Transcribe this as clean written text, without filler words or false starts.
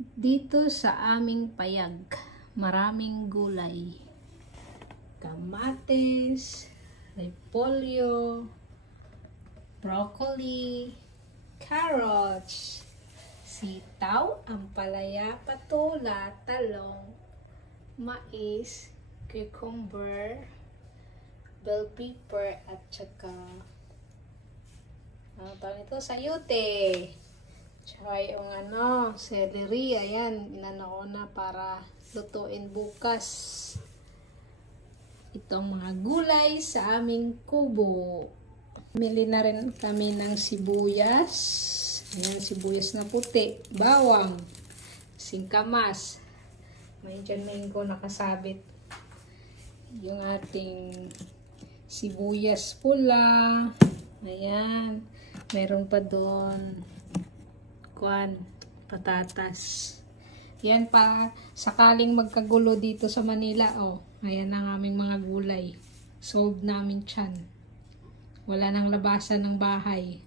Dito sa aming payag, maraming gulay. Kamatis, repolyo, broccoli, carrots, sitaw, ampalaya, patula, talong, mais, cucumber, bell pepper, at saka ano tawag ito? Sayote. Tsaka yung celery. Ayan, inano ko na para lutuin bukas. Itong mga gulay sa aming kubo. Mili na rin kami ng sibuyas. Ayan, sibuyas na puti. Bawang. Singkamas. May dyan ko nakasabit. Yung ating sibuyas pula. Ayan. Meron pa doon patatas. Yan pa, sakaling magkagulo dito sa Manila, ayan ang aming mga gulay. Sold namin tiyan. Wala nang labasan ng bahay.